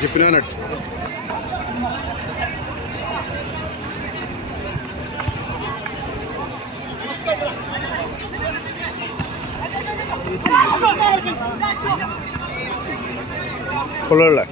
ജിപ്പിനടിച്ചു കൊള്ളല്ലേ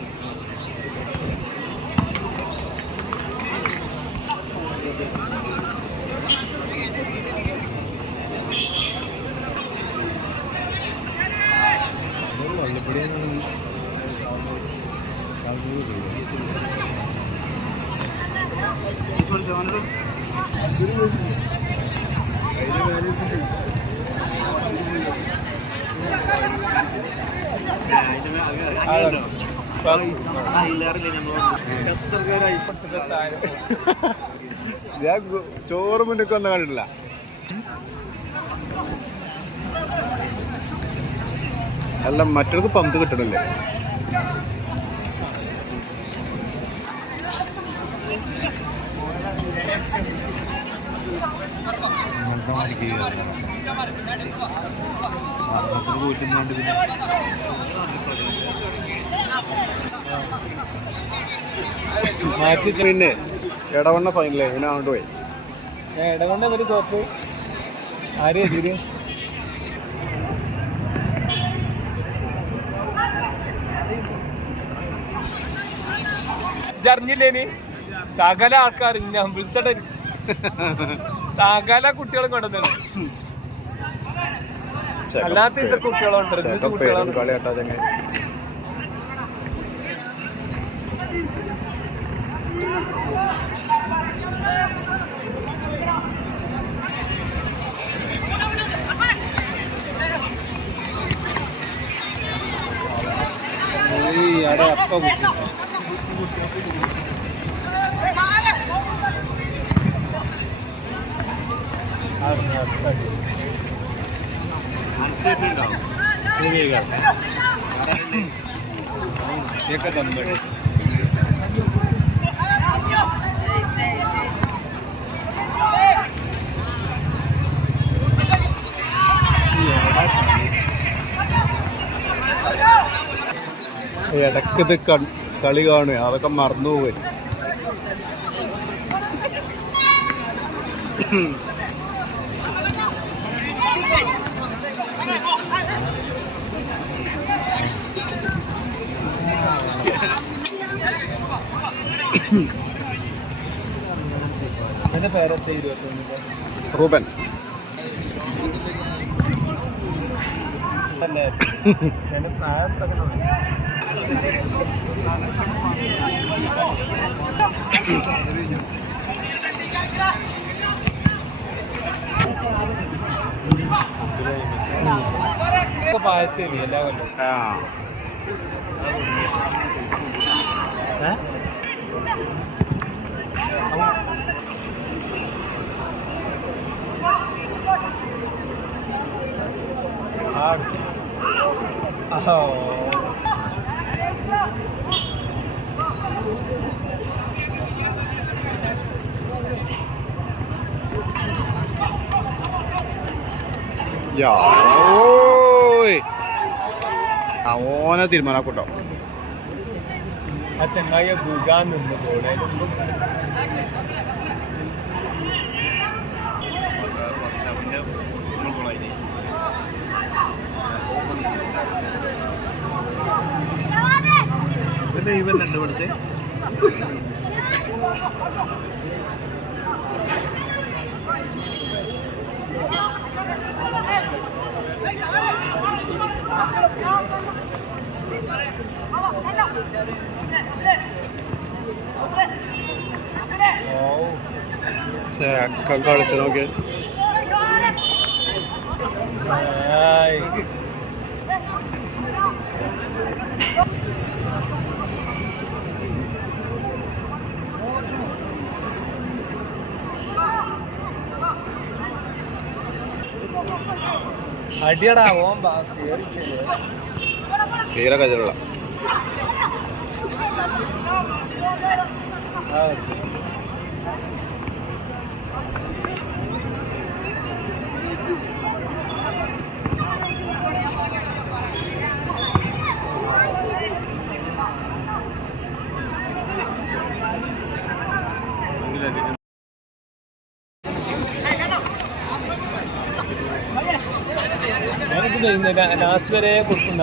ഞാൻ ചോറ് മുന്നേക്ക് വന്ന കണ്ടിട്ടില്ല. അല്ല മറ്റൊരു പന്ത് കിട്ടണല്ലേ? പിന്നെ ഇടവണ്ണ ഫൈനലേ പിന്നെ അങ്ങോട്ട് പോയി. ഇടവണ്ണ ഒരു തോപ്പ് ആര് എതിര് ജറിഞ്ഞില്ലേനി സകല ആൾക്കാർ ഞാൻ വിളിച്ചിട്ട് സകല കുട്ടികളും കൊണ്ടുവന്നു. അല്ലാത്ത കുട്ടികളുണ്ട് കുട്ടികളാണ്. അവിടെ അപ്പ ഇടയ്ക്കത് കളി കാണുക, അതൊക്കെ മറന്നുപോയി. എന്റെ പേരെത്തി റൂബൻ. പായസം എല്ലാ കൊല്ലം ഓനെ തീരുമാനാക്കൂട്ടോ. ആ ചങ്ങായ ഗുഗാൻ നിന്ന് പോണേ ഇവൻ രണ്ടുപടുത്ത് കളിച്ചു നോക്കിയ അടിയടാ ഓൻ തീരെ കജറുള്ള ലാസ്റ്റ് വരെ കൊടുക്കുന്ന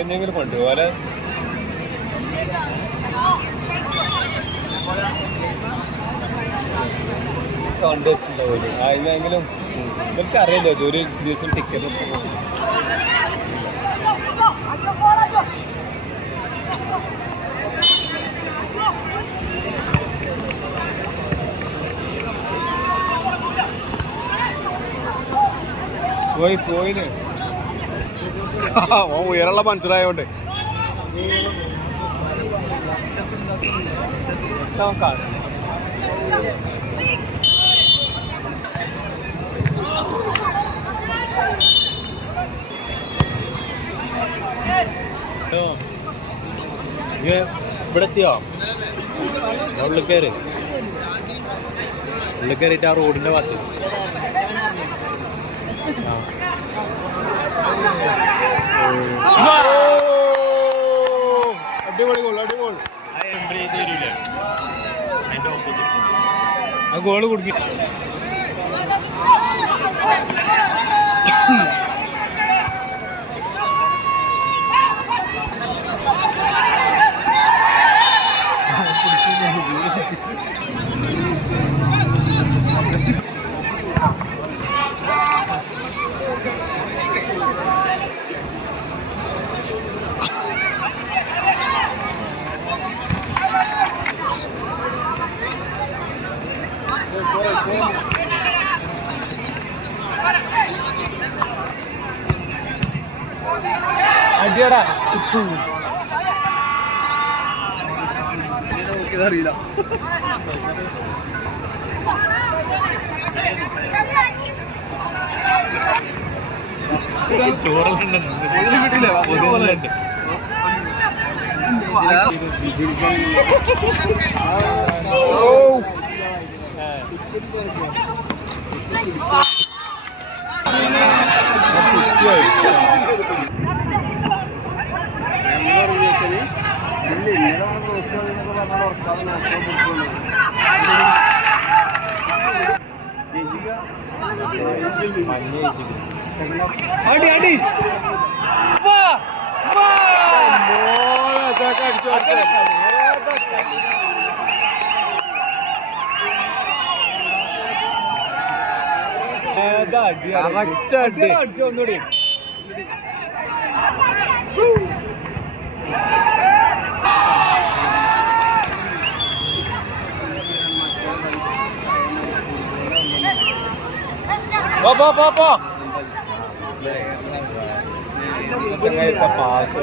എന്തെങ്കിലും കൊണ്ടുപോലെ കണ്ടു വെച്ചില്ല പോലും അതിനെങ്കിലും ഇവർക്ക് അറിയില്ല ഇത് ഒരു ദിവസം ടിക്കറ്റ് പോയിന് ഉയരമുള്ള മനസ്സിലായോണ്ട് കാണും ഇവിടെ എത്തിയോ ഉള്ളിൽ കയറി ഉള്ളിൽ കയറിയിട്ട് ആ റോഡിന്റെ ഭാഗത്ത് അടിപൊളി ഗോൾ അടിപൊളി ആ ഗോള് കുടുങ്ങി അടിയടാ അറിയില്ല അടി അടി അടിച്ചോ ഒന്നുകൂടി ചങ്ങായിത്ത പാസ്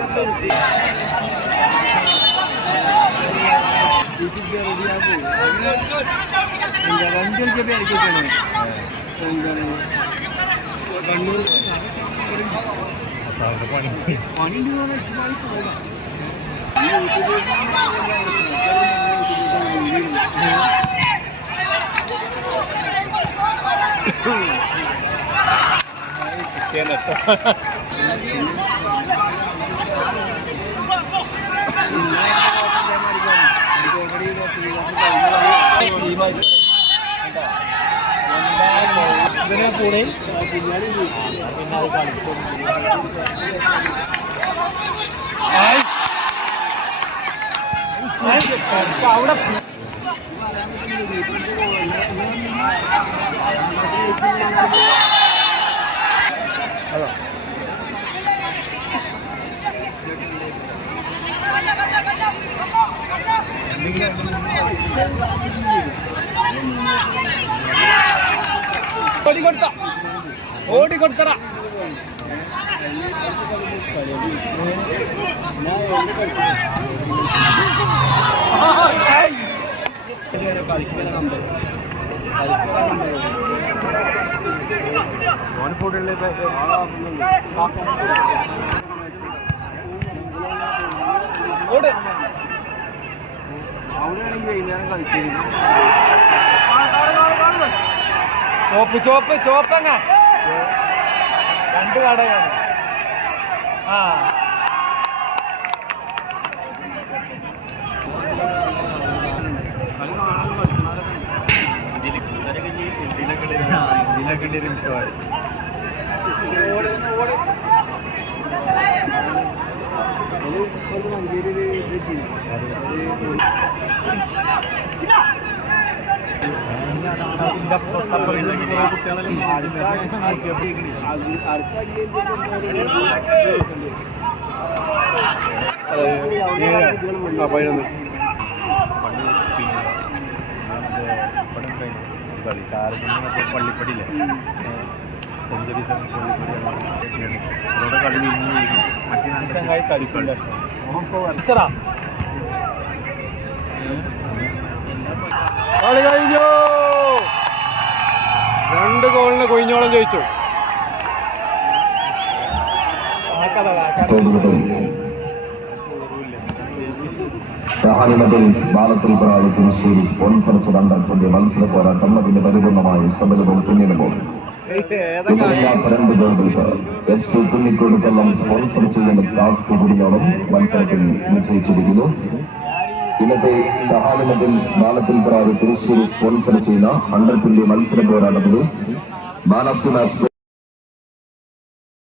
ഓടിക്കൊടുത്തറ ഓട് ചോപ്പ് ചോപ്പ് ചോപ്പങ്ങ രണ്ട് കടയാണ് ആ പതിനൊന്ന് പള്ളിപ്പടിയില്ലേ സെഞ്ചുറി അവരുടെ കളി ചങ്ങായി കളിക്കില്ല കളി കഴിഞ്ഞു. 2 ഗോളിന് കൊയിഞ്ഞോളം ജയിച്ചു. ബാലത്തിൽ തൃശ്ശൂരിൽ സ്പോൺസർ ചെയ്ത അണ്ടർ-20 മത്സര പോരാട്ടം അതിന്റെ പരിപൂർണമായി സമരവും പിന്നിടുമ്പോൾ FC കുന്നിക്കോട് കൊല്ലം സ്പോൺസർ ചെയ്യുന്ന ടാസ്ക് കൂടിയോളം മത്സരത്തിൽ വിജയിച്ചിരിക്കുന്നു. ഇന്നത്തെ തഹാലിമതിൽ ബാലത്തിൽ തൃശ്ശൂരിൽ സ്പോൺസർ ചെയ്യുന്ന അണ്ടർ-20 മത്സര പോരാട്ടത്തിൽ മാൻ ഓഫ് ദി മാച്ച്